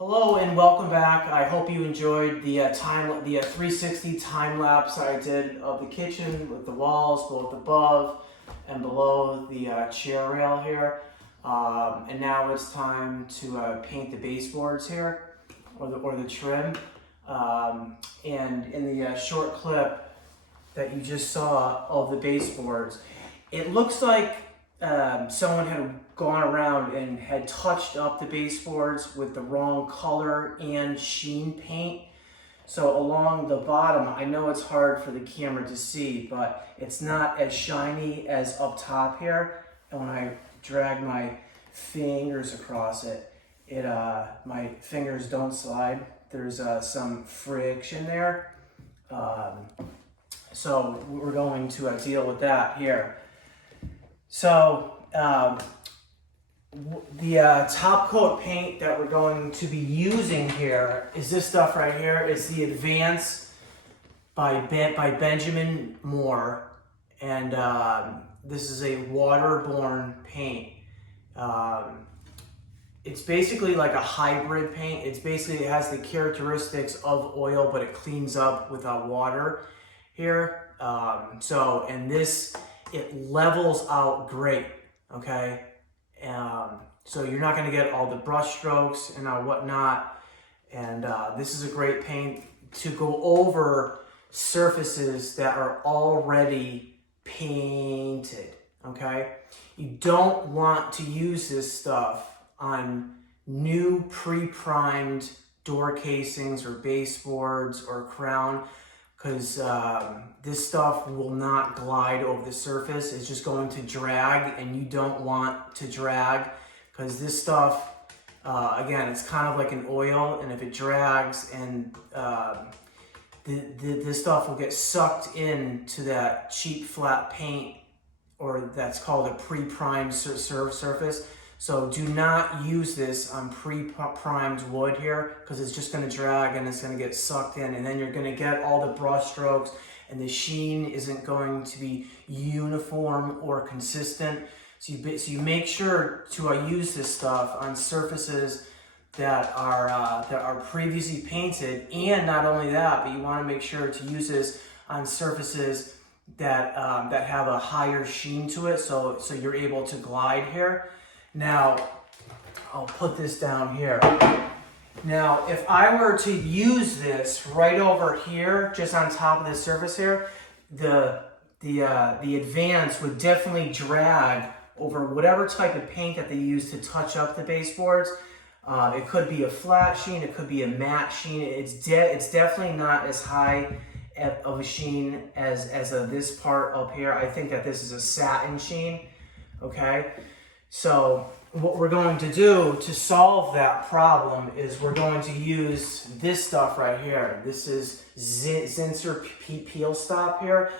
Hello and welcome back. I hope you enjoyed the 360 time lapse I did of the kitchen with the walls both above and below the chair rail here. And now it's time to paint the baseboards here, or the trim. And in the short clip that you just saw of the baseboards, it looks like someone had gone around and had touched up the baseboards with the wrong color and sheen paint. So along the bottom, I know it's hard for the camera to see, but it's not as shiny as up top here. And when I drag my fingers across it, my fingers don't slide. There's some friction there. So we're going to deal with that here. So the top coat paint that we're going to be using here is this stuff right here. It's the Advance by Benjamin Moore, and this is a Waterborne paint. It's basically like a hybrid paint. It has the characteristics of oil, but it cleans up without water here. It levels out great, okay? So you're not gonna get all the brush strokes and whatnot. And this is a great paint to go over surfaces that are already painted, okay? You don't want to use this stuff on new pre-primed door casings or baseboards or crown, because this stuff will not glide over the surface. It's just going to drag, and you don't want to drag, because this stuff, again, it's kind of like an oil, and if it drags, and this stuff will get sucked into that cheap flat paint, or that's called a pre-primed surface. So do not use this on pre-primed wood here, because it's just going to drag and it's going to get sucked in, and then you're going to get all the brush strokes, and the sheen isn't going to be uniform or consistent. So you make sure to use this stuff on surfaces that are previously painted, and not only that, but you want to make sure to use this on surfaces that have a higher sheen to it, so you're able to glide here. Now, I'll put this down here. Now, if I were to use this right over here, just on top of the surface here, the Advance would definitely drag over whatever type of paint that they use to touch up the baseboards. It could be a flat sheen, it could be a matte sheen. It's definitely not as high of a sheen as this part up here. I think that this is a satin sheen, okay? So what we're going to do to solve that problem is we're going to use this stuff right here. This is Zinsser Peel Stop here,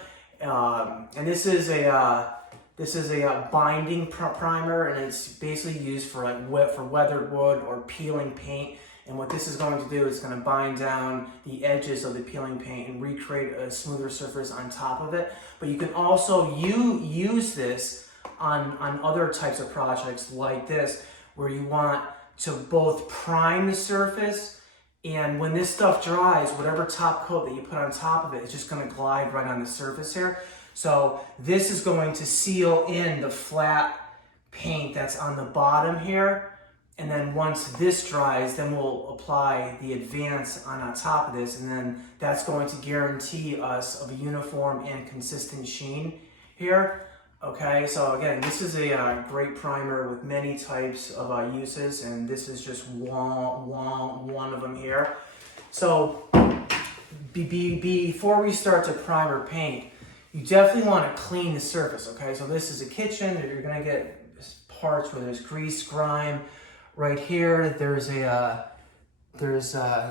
and this is a binding primer, and it's basically used for weathered wood or peeling paint. And what this is going to do is going to bind down the edges of the peeling paint and recreate a smoother surface on top of it. But you can also use this on other types of projects like this, where you want to both prime the surface, and when this stuff dries, whatever top coat that you put on top of it is just going to glide right on the surface here. So this is going to seal in the flat paint that's on the bottom here, and then once this dries, then we'll apply the Advance on top of this, and then that's going to guarantee us of a uniform and consistent sheen here. Okay, so again, this is a great primer with many types of uses, and this is just one of them here. So before we start to prime or paint, you definitely want to clean the surface, okay? So this is a kitchen. You're going to get parts where there's grease, grime. Right here, there's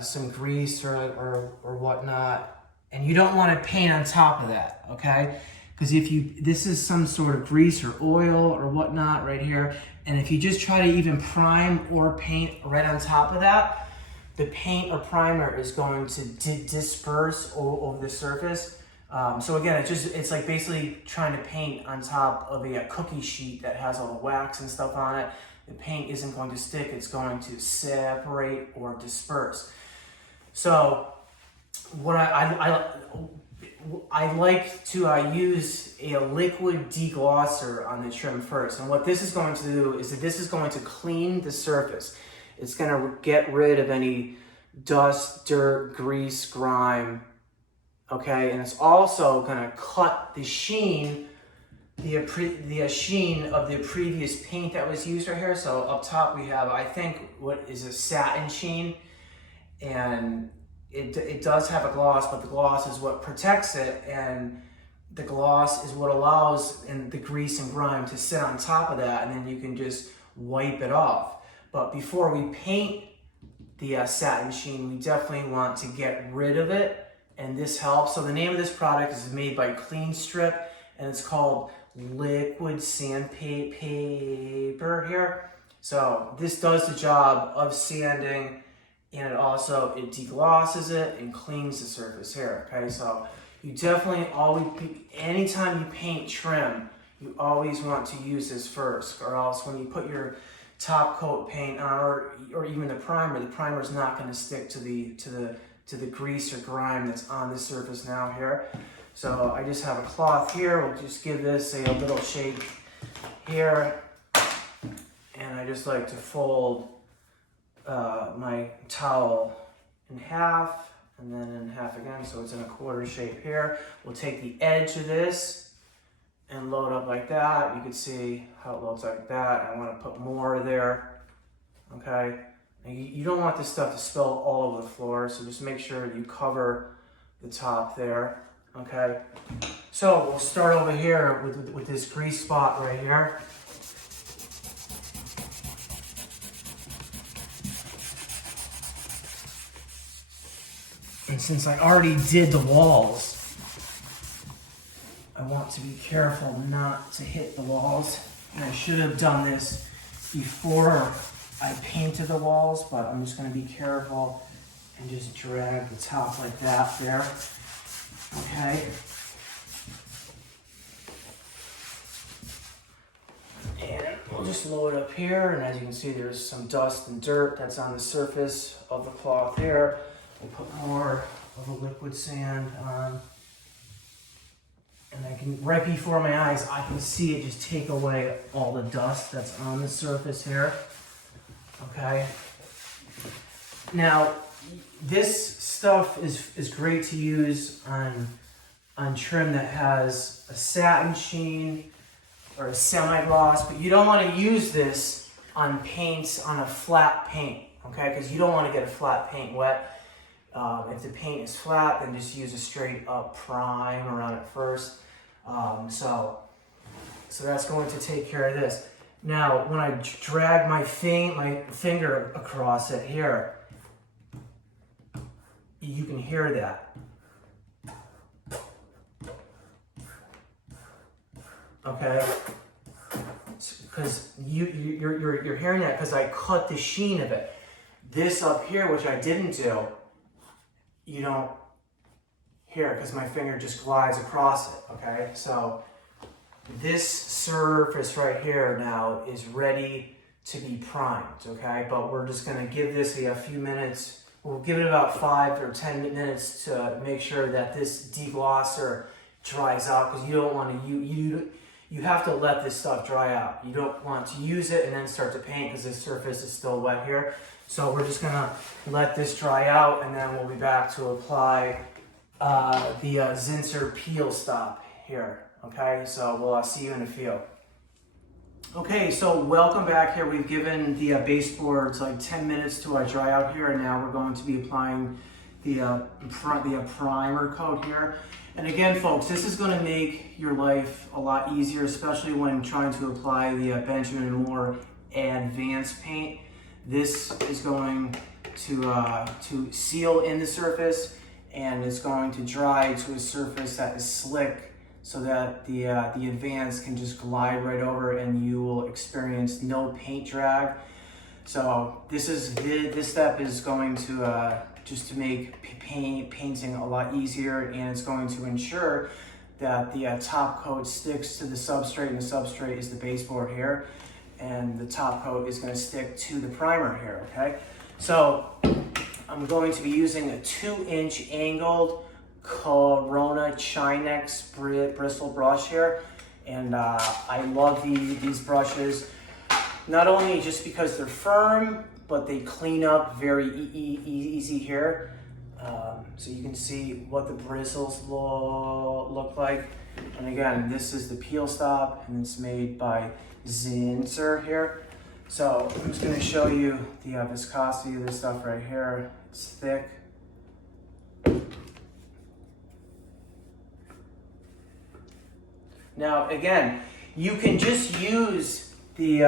some grease or whatnot, and you don't want to paint on top of that, okay? Because this is some sort of grease or oil or whatnot right here, and if you just try to even prime or paint right on top of that, the paint or primer is going to disperse over the surface. So again, it's like basically trying to paint on top of a cookie sheet that has all the wax and stuff on it. the paint isn't going to stick, it's going to separate or disperse. So what I like to use a liquid deglosser on the trim first. And what this is going to do is that this is going to clean the surface. It's going to get rid of any dust, dirt, grease, grime, okay? And it's also going to cut the sheen, the sheen of the previous paint that was used right here. So up top we have, I think, what is a satin sheen, and it does have a gloss, but the gloss is what protects it, and the gloss is what allows the grease and grime to sit on top of that, and then you can just wipe it off. But before we paint the satin sheen, we definitely want to get rid of it, and this helps. So the name of this product is made by Clean Strip, and it's called Liquid Sandpaper here. So this does the job of sanding, and it deglosses it and cleans the surface here, okay? So you definitely always, anytime you paint trim, you always want to use this first, or else when you put your top coat paint on, or even the primer is not going to stick to the grease or grime that's on the surface now here. So I just have a cloth here. We'll just give this a little shake here, and I just like to fold my towel in half, and then in half again, so it's in a quarter shape here. We'll take the edge of this and load up like that. You can see how it looks like that. I want to put more there, okay? And you don't want this stuff to spill all over the floor, so just make sure you cover the top there, okay? So we'll start over here with this grease spot right here. And since I already did the walls, I want to be careful not to hit the walls. And I should have done this before I painted the walls, but I'm just going to be careful and just drag the top like that there. Okay. And we'll just load up here, and as you can see, there's some dust and dirt that's on the surface of the cloth here. We'll put more of a liquid sand on, and I can, right before my eyes, I can see it just take away all the dust that's on the surface here. Okay. Now, this stuff is great to use on trim that has a satin sheen or a semi-gloss, but you don't want to use this on paints on a flat paint, okay? Because you don't want to get a flat paint wet. If the paint is flat, then just use a straight up primer on it first. So that's going to take care of this. Now, when I drag my finger across it here, you can hear that. Okay, because you're hearing that because I cut the sheen of it. This up here, which I didn't do, you don't hear because my finger just glides across it, okay? So this surface right here now is ready to be primed, okay? But we're just gonna give this a few minutes. We'll give it about 5 or 10 minutes to make sure that this deglosser dries out, because you don't want to, you have to let this stuff dry out. You don't want to use it and then start to paint because the surface is still wet here. So we're just gonna let this dry out, and then we'll be back to apply the Zinsser Peel Stop here, okay? So we'll see you in a few. Okay, so welcome back here. We've given the baseboards like 10 minutes to dry out here, and now we're going to be applying the primer coat here. And again, folks, this is going to make your life a lot easier, especially when trying to apply the Benjamin & Moore advanced paint. This is going to seal in the surface, and it's going to dry to a surface that is slick, so that the advanced can just glide right over, and you will experience no paint drag. So this step is going to just to make painting a lot easier, and it's going to ensure that the top coat sticks to the substrate, and the substrate is the baseboard here. and the top coat is going to stick to the primer here, okay? So I'm going to be using a 2-inch angled Corona Chinex bristle brush here, and I love these brushes, not only just because they're firm, but they clean up very easy here. So you can see what the bristles look like. And again, this is the Peel Stop, and it's made by Zinsser here. So I'm just going to show you the viscosity of this stuff right here. It's thick. Now again, you can just use the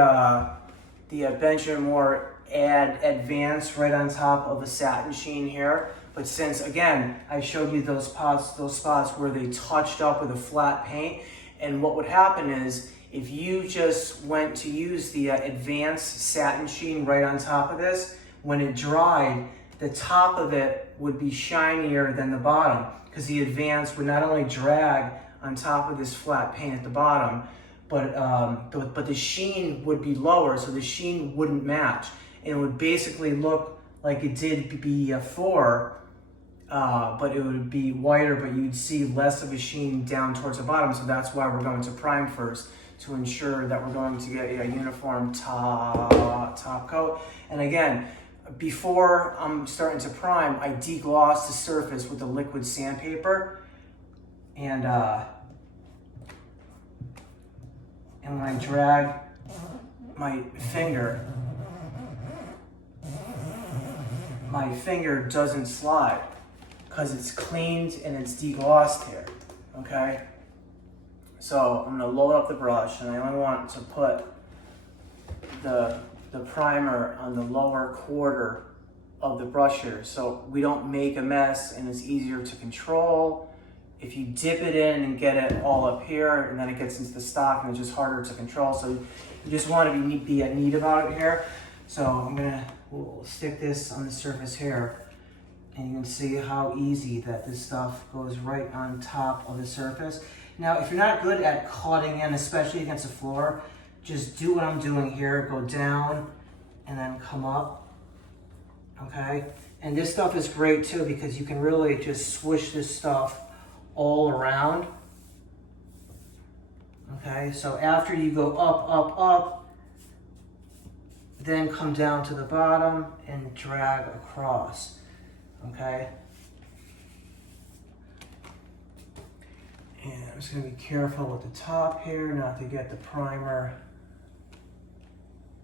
Benjamin Moore Advanced right on top of the satin sheen here. But since, again, I showed you those spots where they touched up with a flat paint, and what would happen is, if you just went to use the Advanced Satin Sheen right on top of this, when it dried, the top of it would be shinier than the bottom, because the Advanced would not only drag on top of this flat paint at the bottom, but the sheen would be lower, so the sheen wouldn't match. And it would basically look like it did before, but it would be whiter, but you'd see less of a sheen down towards the bottom. So that's why we're going to prime first, to ensure that we're going to get a uniform top coat. And again, before I'm starting to prime, I degloss the surface with the liquid sandpaper, and when I drag my finger doesn't slide because it's cleaned and it's deglossed here, okay? So I'm gonna load up the brush, and I only want to put the primer on the lower quarter of the brush here, so we don't make a mess and it's easier to control. If you dip it in and get it all up here, and then it gets into the stock and it's just harder to control. So you just want to be neat about it here. So we'll stick this on the surface here, and you can see how easy that this stuff goes right on top of the surface. Now, if you're not good at cutting in, especially against the floor, just do what I'm doing here. Go down and then come up, okay? And this stuff is great too, because you can really just swish this stuff all around, okay? So after you go up, then come down to the bottom and drag across, okay? And I'm just gonna be careful with the top here, not to get the primer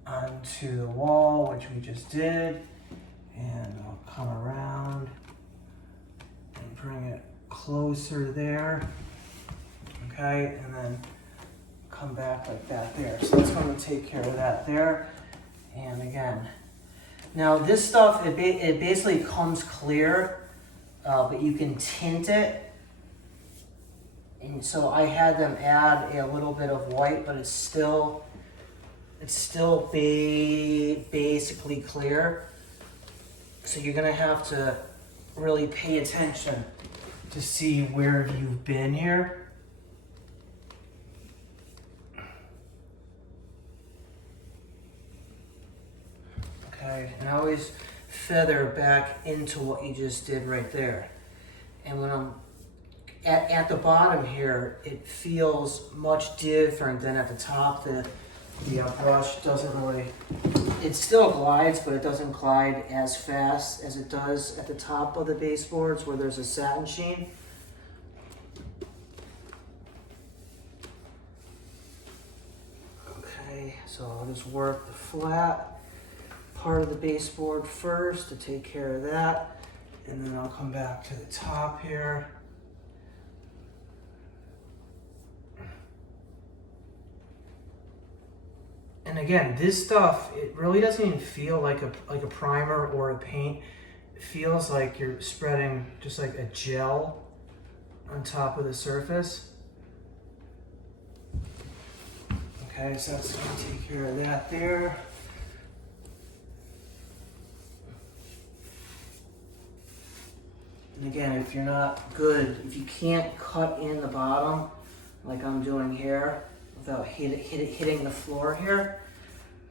onto the wall, which we just did. And I'll come around and bring it closer there, okay? And then come back like that there. So that's going to take care of that there. And again, now this stuff, it basically comes clear, but you can tint it. And so I had them add a little bit of white, but it's still basically clear. So you're gonna have to really pay attention to see where you've been here. Okay, and always feather back into what you just did right there. And when I'm at the bottom here, it feels much different than at the top. The brush doesn't really, it still glides, but it doesn't glide as fast as it does at the top of the baseboards where there's a satin sheen. Okay, so I'll just work the flat part of the baseboard first to take care of that, and then I'll come back to the top here. And again, this stuff, it really doesn't even feel like a primer or a paint. It feels like you're spreading just like a gel on top of the surface. Okay, so that's going to take care of that there. And again, if you're not good, if you can't cut in the bottom like I'm doing here, without hitting the floor here,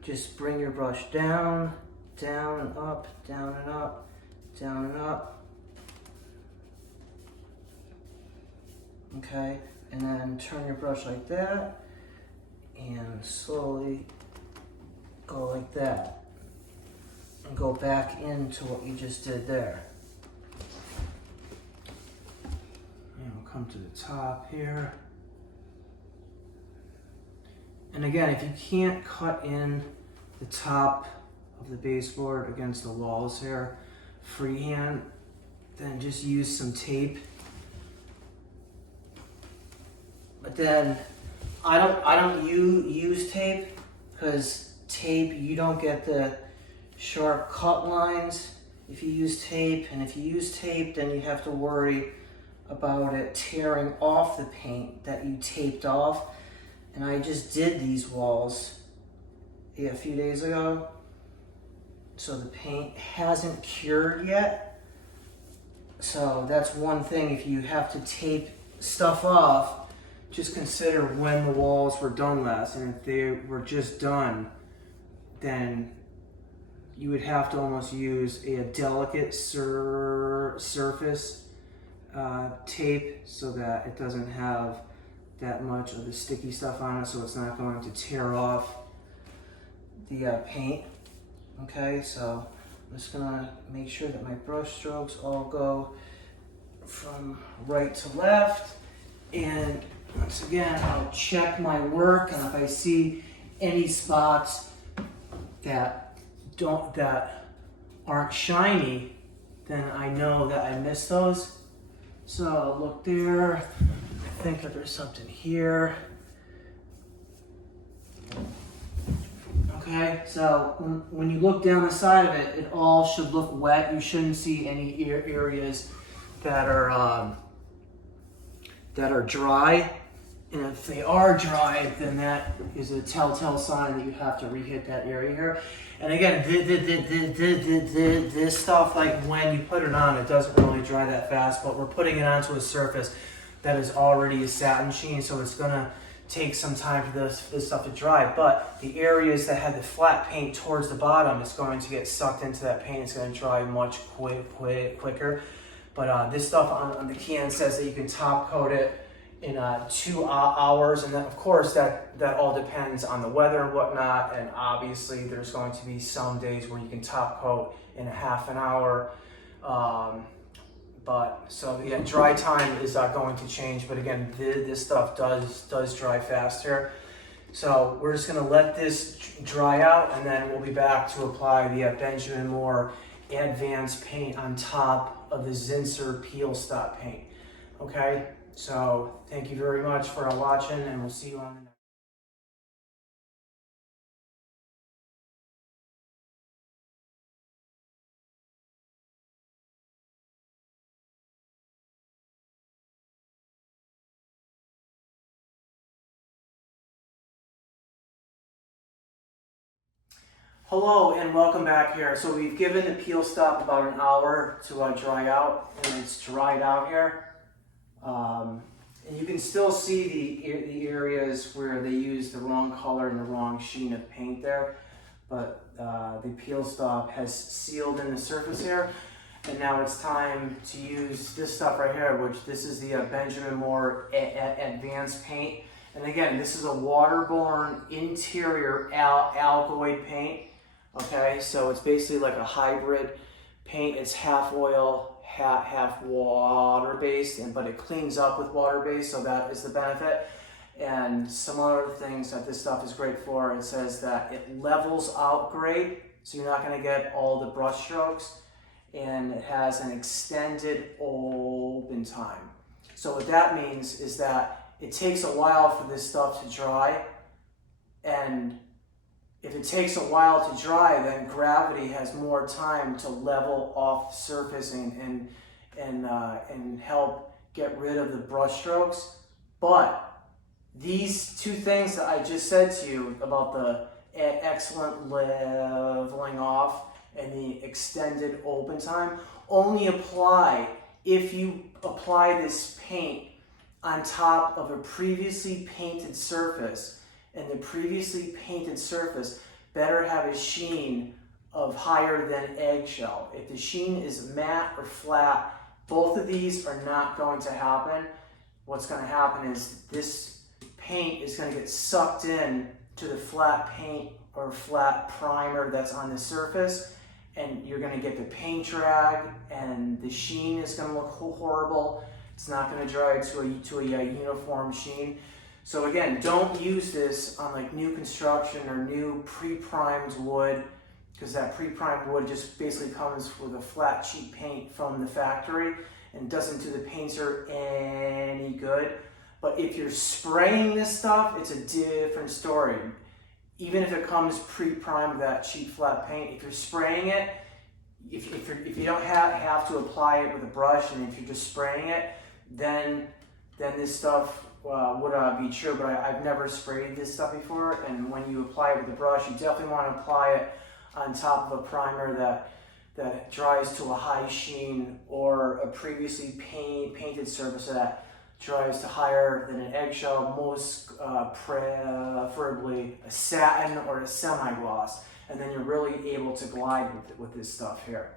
just bring your brush down, down and up, down and up, down and up. Okay, and then turn your brush like that and slowly go like that and go back into what you just did there. And we'll come to the top here. And again, if you can't cut in the top of the baseboard against the walls here freehand, then just use some tape. But then I don't use tape, because tape, you don't get the sharp cut lines if you use tape, and if you use tape, then you have to worry about it tearing off the paint that you taped off. And I just did these walls a few days ago, so the paint hasn't cured yet. So that's one thing, if you have to tape stuff off, just consider when the walls were done last, and if they were just done, then you would have to almost use a delicate surface tape so that it doesn't have that much of the sticky stuff on it, so it's not going to tear off the paint. Okay, so I'm just gonna make sure that my brush strokes all go from right to left, and once again, I'll check my work, and if I see any spots that aren't shiny, then I know that I missed those. So I'll look there. I think that there's something here. Okay, so when you look down the side of it, it all should look wet. You shouldn't see any areas that are dry. And if they are dry, then that is a telltale sign that you have to re-hit that area here. And again, this stuff, like when you put it on, it doesn't really dry that fast, but we're putting it onto a surface that is already a satin sheen, so it's gonna take some time for this stuff to dry. But the areas that had the flat paint towards the bottom is going to get sucked into that paint. It's gonna dry much quicker. But this stuff on the can says that you can top coat it in 2 hours, and then of course that all depends on the weather and whatnot, and obviously there's going to be some days where you can top coat in a half an hour. But so yeah, dry time is going to change, but again, this stuff does dry faster. So we're just gonna let this dry out, and then we'll be back to apply the Benjamin Moore Advanced Paint on top of the Zinsser Peel Stop paint. Okay, so thank you very much for watching, and we'll see you on the next. Hello and welcome back here. So we've given the peel stop about an hour to dry out, and it's dried out here. And you can still see the areas where they used the wrong color and the wrong sheen of paint there. But the peel stop has sealed in the surface here. And now it's time to use this stuff right here, which this is the Benjamin Moore Advanced Paint. And again, this is a Waterborne interior Alkyd paint. Okay, so it's basically like a hybrid paint. It's half oil, half water based, but it cleans up with water based, so that is the benefit. And some other things that this stuff is great for, it says that it levels out great, so you're not going to get all the brush strokes, and it has an extended open time. So what that means is that it takes a while for this stuff to dry, and if it takes a while to dry, then gravity has more time to level off the surface and help get rid of the brush strokes. But these two things that I just said to you about the excellent leveling off and the extended open time only apply if you apply this paint on top of a previously painted surface, and the previously painted surface better have a sheen of higher than eggshell. If the sheen is matte or flat, both of these are not going to happen. What's going to happen is this paint is going to get sucked in to the flat paint or flat primer that's on the surface, and you're going to get the paint drag, and the sheen is going to look horrible. It's not going to dry to a uniform sheen. So again, don't use this on like new construction or new pre-primed wood, because that pre-primed wood just basically comes with a flat sheet paint from the factory and doesn't do the painter any good. But if you're spraying this stuff, it's a different story. Even if it comes pre-primed with that cheap flat paint, if you're spraying it, if you don't have to apply it with a brush, and if you're just spraying it, then this stuff would be true. But I've never sprayed this stuff before, and when you apply it with a brush, you definitely want to apply it on top of a primer that dries to a high sheen, or a previously painted surface that dries to higher than an eggshell, most preferably a satin or a semi-gloss, and then you're really able to glide with this stuff here.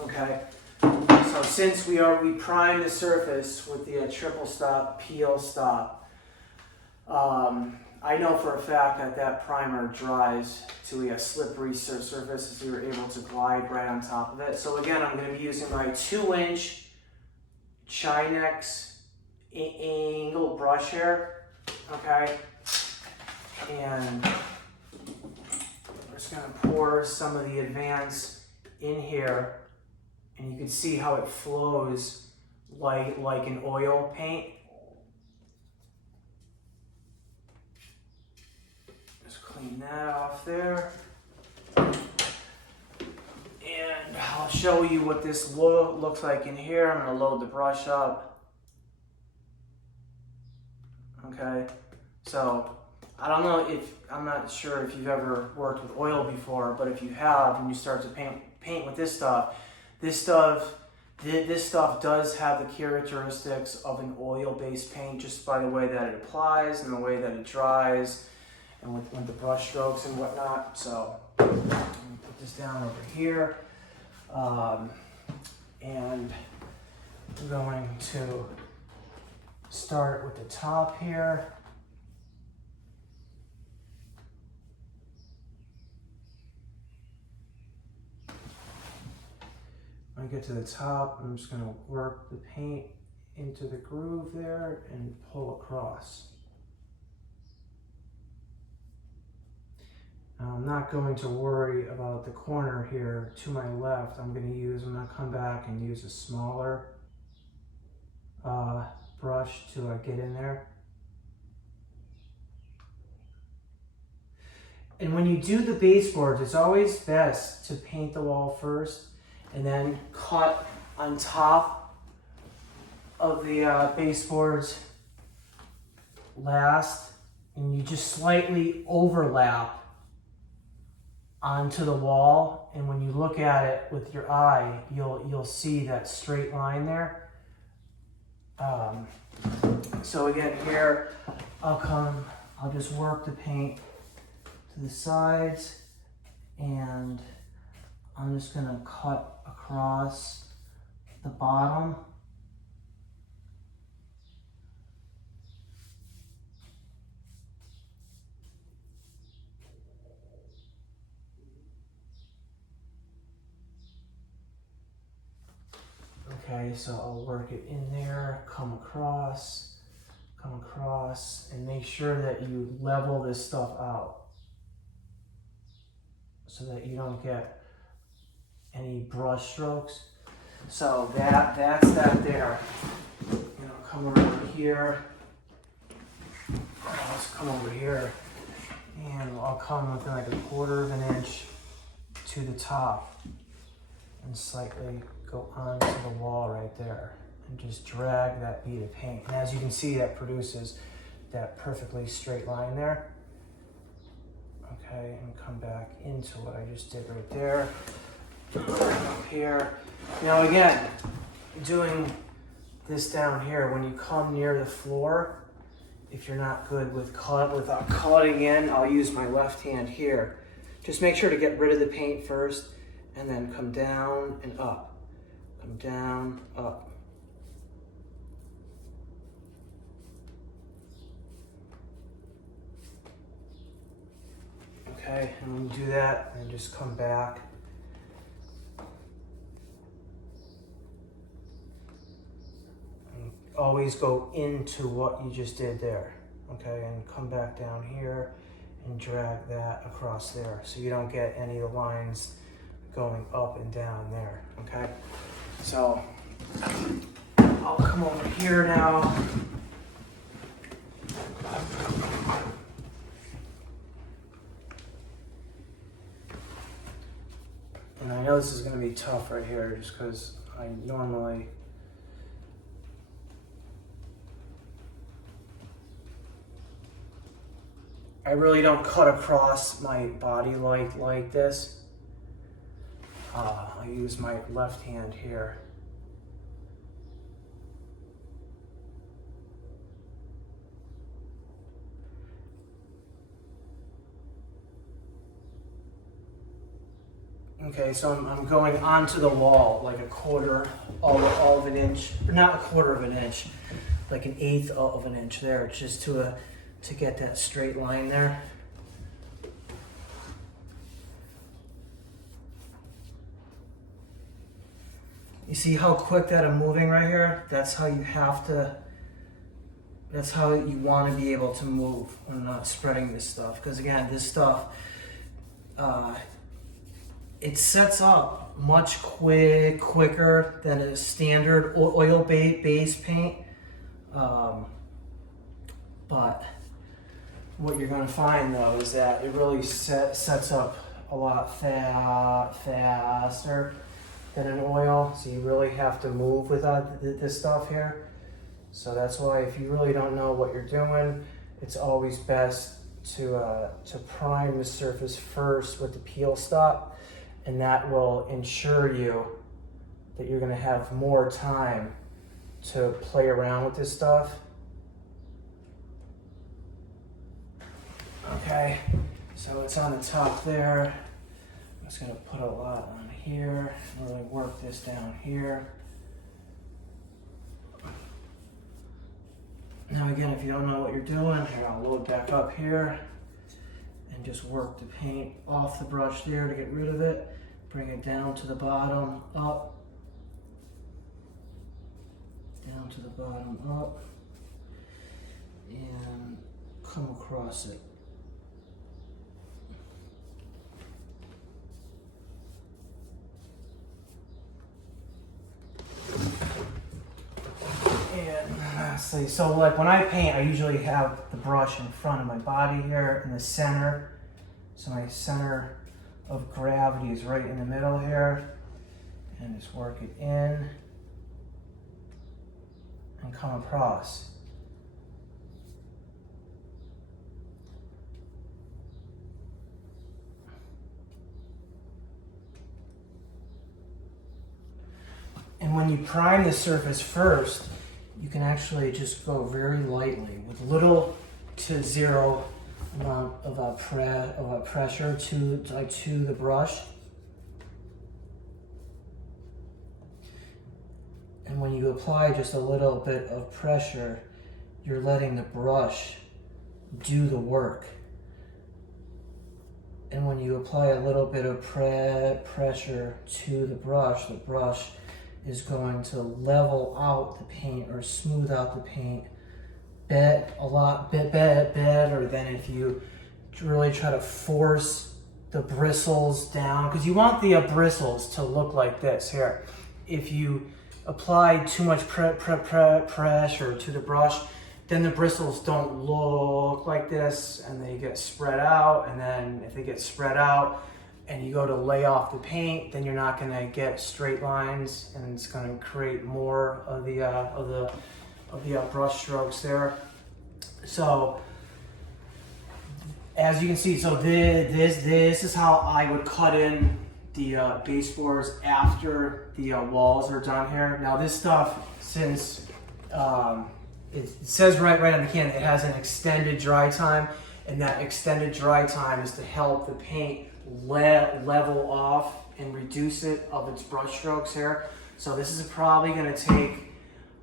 Okay, so since we primed the surface with the triple stop peel stop, I know for a fact that primer dries to a slippery surface, so you're able to glide right on top of it. So again, I'm going to be using my 2-inch Chinex angle brush here, okay? And we're just going to pour some of the Advance in here, and you can see how it flows like an oil paint. Clean that off there. And I'll show you what this looks like in here. I'm going to load the brush up. Okay, so I'm not sure if you've ever worked with oil before, but if you have and you start to paint with this stuff does have the characteristics of an oil-based paint, just by the way that it applies and the way that it dries, and with the brush strokes and whatnot. So I'm going to put this down over here, and I'm going to start with the top here. When I get to the top, I'm just going to work the paint into the groove there and pull across. Now, I'm not going to worry about the corner here to my left. I'm going to come back and use a smaller brush to get in there. And when you do the baseboards, it's always best to paint the wall first and then cut on top of the baseboards last, and you just slightly overlap onto the wall, and when you look at it with your eye, you'll see that straight line there. So again, here I'll just work the paint to the sides, and I'm just gonna cut across the bottom. Okay, so I'll work it in there, come across, and make sure that you level this stuff out so that you don't get any brush strokes. So that's that there. And I'll come over here. I'll just come over here, and I'll come within like 1/4 of an inch to the top and slightly go onto the wall right there and just drag that bead of paint. And as you can see, that produces that perfectly straight line there. Okay, and come back into what I just did right there. Up here. Now again, doing this down here, when you come near the floor, if you're not good with without cutting in, I'll use my left hand here. Just make sure to get rid of the paint first and then come down and up. Come down, up. Okay, and when you do that, and just come back. And always go into what you just did there. Okay, and come back down here and drag that across there so you don't get any of the lines going up and down there. Okay, so I'll come over here now. And I know this is going to be tough right here just because I normally I really don't cut across my body like this. I use my left hand here. Okay, so I'm going onto the wall like a quarter all of an inch, or not a quarter of an inch, like an eighth of an inch there, just to get that straight line there. You see how quick that I'm moving right here? That's how you have to, that's how you want to be able to move when not spreading this stuff. Because again, this stuff, it sets up much quicker than a standard oil-based paint. But what you're going to find though is that it really sets up a lot faster than an oil, so you really have to move without this stuff here. So that's why if you really don't know what you're doing, it's always best to prime the surface first with the peel stop, and that will ensure you that you're going to have more time to play around with this stuff. Okay, so it's on the top there. I'm just gonna put a lot on here and really work this down here. Now again, if you don't know what you're doing, here I'll load back up here and just work the paint off the brush there to get rid of it. Bring it down to the bottom, up, down to the bottom, up, and come across it. And lastly, so like when I paint, I usually have the brush in front of my body here in the center. So my center of gravity is right in the middle here. And just work it in and come across. And when you prime the surface first, you can actually just go very lightly with little to zero amount of pressure to the brush. And when you apply just a little bit of pressure, you're letting the brush do the work. And when you apply a little bit of pressure to the brush is going to level out the paint or smooth out the paint a lot better than if you really try to force the bristles down, because you want the bristles to look like this here. If you apply too much pressure to the brush, then the bristles don't look like this and they get spread out, and then if they get spread out and you go to lay off the paint, then you're not going to get straight lines, and it's going to create more of the brush strokes there. So as you can see, so this is how I would cut in the baseboards after the walls are done here. Now this stuff, since it says right on the can, it has an extended dry time, and that extended dry time is to help the paint level off and reduce it of its brush strokes here. So this is probably going to take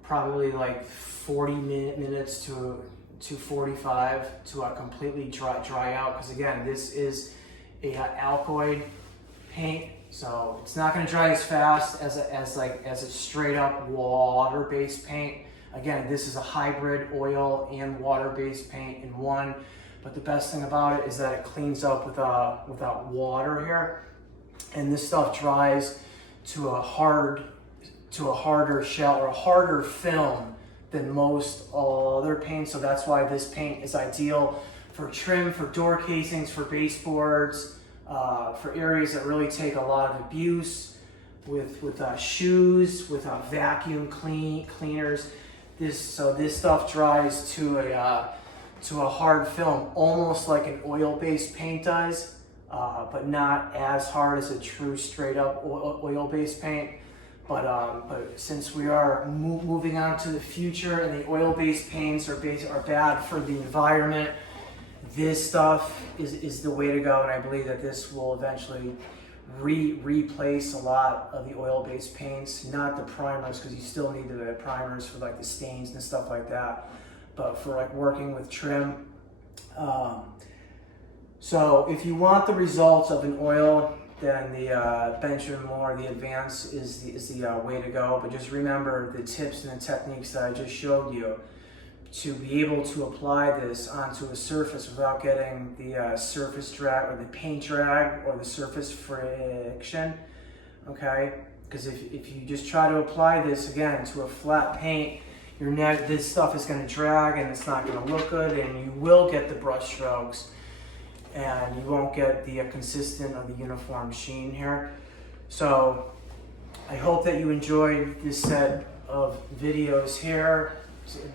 probably like 40 minutes to 45 to completely dry out, because again, this is a Alkyd paint, so it's not going to dry as fast as a straight up water-based paint. Again, this is a hybrid oil and water-based paint in one, but the best thing about it is that it cleans up without water here, and this stuff dries to a harder shell or a harder film than most other paints. So that's why this paint is ideal for trim, for door casings, for baseboards, for areas that really take a lot of abuse, with shoes, with vacuum cleaners. This stuff dries to a hard film, almost like an oil-based paint does, but not as hard as a true straight-up oil-based paint. But since we are moving on to the future and the oil-based paints are bad for the environment, this stuff is the way to go, and I believe that this will eventually replace a lot of the oil-based paints, not the primers, because you still need the primers for like the stains and stuff like that, but for like working with trim. So if you want the results of an oil, then the Benjamin Moore, the Advance is the way to go. But just remember the tips and the techniques that I just showed you to be able to apply this onto a surface without getting the surface drag or the paint drag or the surface friction, okay? Because if you just try to apply this again to a flat paint, this stuff is going to drag and it's not going to look good, and you will get the brush strokes, and you won't get the consistent or the uniform sheen here. So I hope that you enjoyed this set of videos here,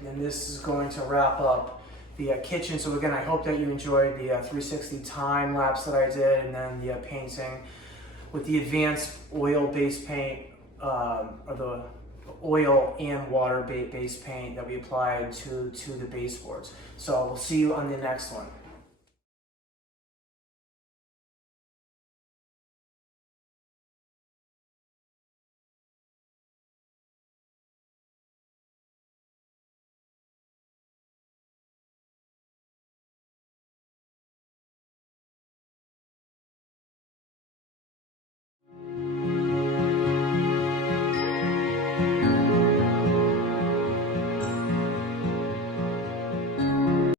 and this is going to wrap up the kitchen. So again, I hope that you enjoyed the 360 time lapse that I did, and then the painting with the advanced oil-based paint, or the oil and water-based paint that we applied to the baseboards. So we'll see you on the next one.